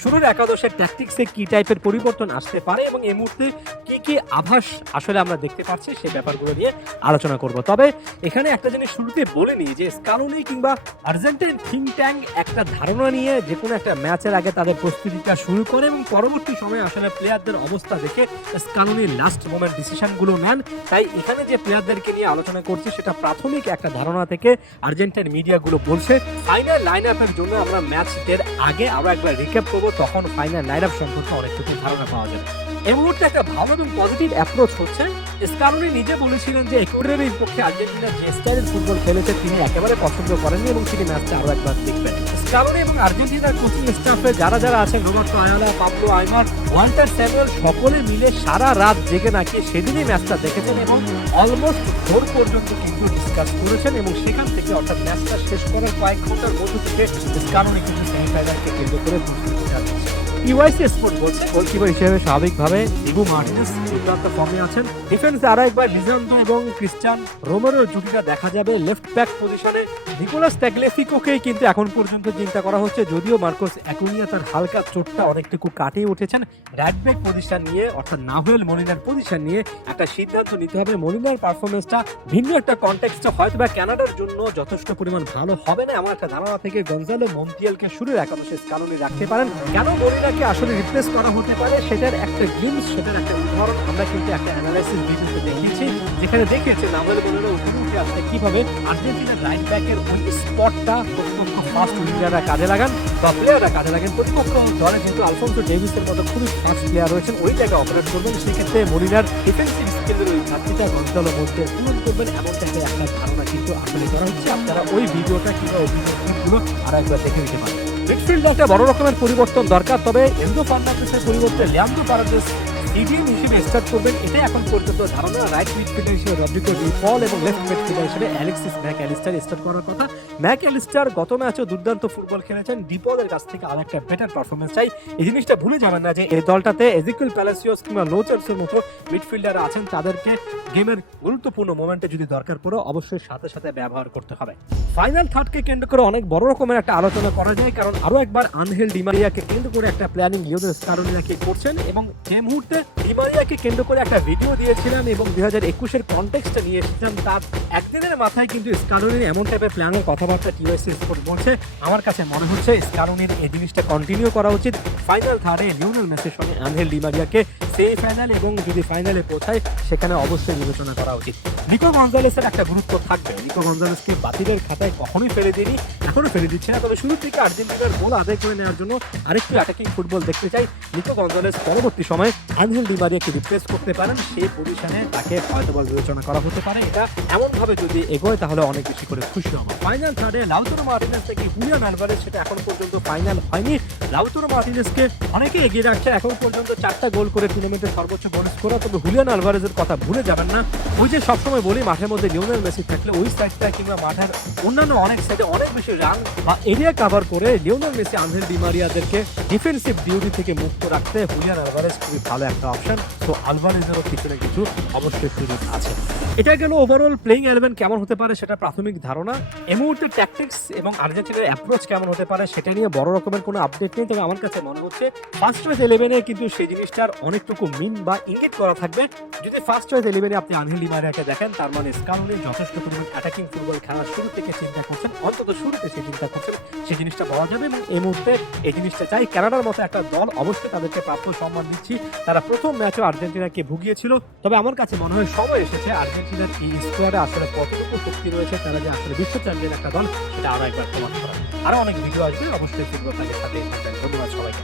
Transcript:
শুরুর একাদশের ট্যাকটিক্সে কি টাইপের পরিবর্তন আসতে পারে এবং এই মুহূর্তে কি আভাস আসলে আমরা দেখতে পাচ্ছি সেই ব্যাপারগুলো নিয়ে আলোচনা করব। তবে এখানে একটা জিনিস শুরুতে বলে নিই যে স্কালোনি কিংবা আর্জেন্টাইন থিঙ্ক ট্যাঙ্ক একটা ধারণা নিয়ে যে কোনো একটা ম্যাচের আগে তাদের প্রস্তুতিটা শুরু করে এবং পরবর্তী সময়ে আসলে প্লেয়ারদের অবস্থা দেখে স্কালোনির লাস্ট মোমেন্ট ডিসিশনগুলো নেন। তাই এখানে যে প্লেয়ারদেরকে নিয়ে আলোচনা করছি সেটা প্রাথমিক একটা ধারণা থেকে আর্জেন্টাইন মিডিয়াগুলো বলছে। ফাইনাল লাইন আপের জন্য আমরা ম্যাচের আগে আমরা একবার রিক্যাপ করবো, তখন ফাইনাল লাইন আপ সম্পর্কে অনেকটুকু ধারণা পাওয়া যাবে। এই মুহূর্তে একটা ভালো এবং পজিটিভ অ্যাপ্রোচ হচ্ছে। স্কালোনি নিজে বলেছিলেন যে ইকুয়েডরের বিপক্ষে আর্জেন্টিনা যে স্টাইলের ফুটবল খেলেছে তিনি একেবারে পছন্দ করেননি এবং তিনি ম্যাচটা আরো একবার দেখবেন। স্কালোনি এবং আর্জেন্টিনার কোচিং স্টাফে যারা আছেন, রোবার্টো আয়ালা, পাবলো আইমার, ওয়াল্টার স্যামুয়েল, সকলে মিলে সারা রাত জেগে নাকি সেদিনই ম্যাচটা দেখেছেন এবং অলমোস্ট ভোর পর্যন্ত কিন্তু ডিসকাস করেছেন এবং সেখান থেকে অর্থাৎ ম্যাচটা শেষ করার কয়েক ঘন্টার মধ্য থেকে স্কালোনি কিন্তু সেমিফাইনালকে কেন্দ্র করে প্রস্তুতি চালাচ্ছে। ইউআইসি স্পোর্ট বলছে গোলকিপার হিসেবে স্বাভাবিকভাবে ডিগো মার্টিনেজ দুর্দান্ত ফর্মে আছেন। ডিফেন্সে আরো একবার লিজান্ডো এবং ক্রিস্টিয়ান রোমেরোর জুটিটা দেখা যাবে। লেফট ব্যাক পজিশনে নিকোলাস ট্যাগলেফিকোকেই কিন্তু এখন পর্যন্ত চিন্তা করা হচ্ছে, যদিও মার্কোস অ্যাকুইনা তার হালকা চোটটা অনেকটুকু কাটিয়ে উঠেছেন। রাইট ব্যাক পজিশন নিয়ে অর্থাৎ নাহুয়েল মলিনার পজিশন নিয়ে একটা সিদ্ধান্ত নিতে হবে। মলিনার পারফরমেন্সটা ভিন্ন একটা কনটেক্সটে হয়তো বা কানাডার জন্য যথেষ্ট পরিমাণ ভালো হবে না। আমার একটা ধারণা থেকে গঞ্জালো মন্টিয়েলকে শুরুর একাদশে স্কালোনি রাখতে পারেন। কেন মলিনাকে আসলে রিপ্লেস করা হতে পারে সেটার একটা গ্লিমস, সেটার একটা উদাহরণ আমরা কিন্তু একটা অ্যানালাইসিস ভিডিওতে দেখিয়েছি, যেখানে দেখিয়েছে নাহুয়েল মলিনা উঠে আসতে কিভাবে আর্জেন্টিনার রাইট ব্যাকের ওই স্পটটা প্রতিপক্ষ ফাস্ট উইঙ্গাররা কাজে লাগান বা প্লেয়াররা কাজে লাগান। প্রতিপক্ষ দলে যেহেতু আলফোনসো ডেভিসের মতো খুবই ফাস্ট প্লেয়ার রয়েছেন, ওই জায়গায় অপারেট করবেন, সেক্ষেত্রে মলিনার ডিফেন্সিভ স্কিলের ওই ঘাটতিটা গঞ্জালো মন্টিয়েল পূরণ করবেন এমনটা একটা ধারণা কিন্তু আসলে করা হচ্ছে। আপনারা ওই ভিডিওটা কিংবা ওই ভিডিওগুলো আর একবার দেখে নিতে পারেন। মিডফিল্ডে একটা বড় রকমের পরিবর্তন দরকার, তবে এনজো ফার্নান্দেসের পরিবর্তে লিয়ান্দ্রো পারাদেস সিডিএম হিসেবে স্টার্ট করবেন এটাই এখন পর্যন্ত ধারণা। রাইট মিডফিল্ডার হিসেবে রদ্রিগো ডি পল এবং লেফট মিডফিল্ডার হিসেবে অ্যালেক্সিস ম্যাকঅ্যালিস্টার স্টার্ট করার কথা। ম্যাকঅ্যালিস্টার গত ম্যাচেও দুর্দান্ত ফুটবল খেলেছেন, ডি পলের কাছ থেকে আরেকটা বেটার পারফরমেন্স চাই। এই জিনিসটা ভুলে যাবেন না যে এই দলটাতে এজিকুয়েল প্যালাসিওস কিংবা লোচার্সের মতো মিডফিল্ডার আছেন, তাদেরকে গেমের গুরুত্বপূর্ণ মোমেন্টে যদি দরকার পড়ে অবশ্যই সাথে সাথে ব্যবহার করতে হবে। ফাইনাল থার্ডকে কেন্দ্র করে অনেক বড় রকমের একটা আলোচনা করা যায়, কারণ আরো একবার আনহেল ডি মারিয়াকে কেন্দ্র করে একটা প্ল্যানিং লিওনেল স্কালোনি নাকি করছেন এবং যে মুহূর্তে ডি মারিয়াকে কেন্দ্র করে একটা ভিডিও দিয়েছিলাম এবং 2021-এর কনটেক্সটটা নিয়ে এসেছিলাম, তার একদিনের মাথায় কিন্তু স্কালোনির এমন টাইপের প্ল্যানের কথাবার্তা টিওএসসি স্পোর্ট বলছে। আমার কাছে মনে হচ্ছে স্কালোনির এই জিনিসটা কন্টিনিউ করা উচিত। ফাইনাল থার্ডে লিওনেল মেসির সঙ্গে আনহেল ডি মারিয়াকে সেমিফাইনাল এবং যদি ফাইনালে পৌঁছায় সেখানে অবশ্যই বিবেচনা করা উচিত। নিকো গঞ্জালেসের একটা গুরুত্ব থাকবে। নিকো গঞ্জালেসকে বাতিলের খাতায় কখনোই ফেলে দিইনি, এখনো ফেলে দিচ্ছে না, তবে শুরু থেকে আর্জেন্টিনার গোল আদায় করে নেওয়ার জন্য আরেকটু অ্যাটাকিং ফুটবল দেখতে চাই। নিকো গঞ্জালেস পরবর্তী সময়ে আনহেল ডি মারিয়াকে রিপ্লেস করতে পারেন, সেই পজিশনে তাকে হয়তো বিবেচনা করা হতে পারে। এটা এমনভাবে যদি এগোয় তাহলে অনেক বেশি করে খুশি হবো। ফাইনাল থার্ডে লাউতারো মার্টিনেজ থেকে হুলিয়ান আলভারেজ, সেটা এখন পর্যন্ত ফাইনাল হয়নি। লাউতারো মার্টিনেজকে অনেকে এগিয়ে রাখছে, এখন পর্যন্ত 4টা গোল করে টুর্নামেন্টের সর্বোচ্চ গোল স্কোরার। তবে হুলিয়ান আলভারেজের কথা ভুলে যাবেন না, ওই যে সবসময় বলি মাঠের মধ্যে লিওনেল মেসি থাকলে ওই সাইডটা কিংবা মাঠের অন্যান্য অনেক সাইডে অনেক বেশি রান বা এরিয়া কভার করে লিওনেল মেসি আনহেল ডি মারিয়াদেরকে ডিফেন্সিভ ডিউটি থেকে মুক্ত রাখতে হুলিয়ান আলভারেজ খুবই ভালো একটা অপশন। তো আলভারেজেরও কিছু না কিছু অবশ্যই সুযোগ আছে। এটা গেল ওভারঅল প্লেইং 11 কেমন হতে পারে সেটা প্রাথমিক ধারণা। এই মুহূর্তে ট্যাকটিক্স এবং আর্জেন্টিনার অ্যাপ্রোচ কেমন হতে পারে সেটা নিয়ে বড় রকমের কোনো আপডেট নেই, তবে আমার কাছে মনে হচ্ছে ফার্স্ট চয়েস 11-এ কিন্তু সেই জিনিসটার অনেকটুকু মিন বা ইঙ্গিত করা থাকবে। যদি ফার্স্ট চয়েস 11-এ আপনি আনহেল ডি মারিয়াকে দেখেন, তার মানে স্কালোনি যথেষ্ট পরিমাণ অ্যাটাকিং ফুটবল খেলার শুরু থেকে চিন্তা করছেন, অন্তত শুরুতে সে চিন্তা করছেন, সেই জিনিসটা পাওয়া যাবে। এবং এই মুহূর্তে এই জিনিসটা চাই। কানাডার মতো একটা দল অবশ্যই তাদেরকে প্রাপ্য সম্মান দিচ্ছি, তারা প্রথম ম্যাচও আর্জেন্টিনাকে ভুগিয়েছিল, তবে আমার কাছে মনে হয় সময় এসেছে আর্জেন্টিনার এই স্কোয়াডে আসলে কতটুকু শক্তি রয়েছে, তারা যে আসলে বিশ্ব চ্যাম্পিয়ন একটা দল সেটা আরো একবার প্রমাণ করা। আরো অনেক ভিডিও আসবে, অবশ্যই ফুটবল সাথে থাকবেন। ধন্যবাদ সবাইকে।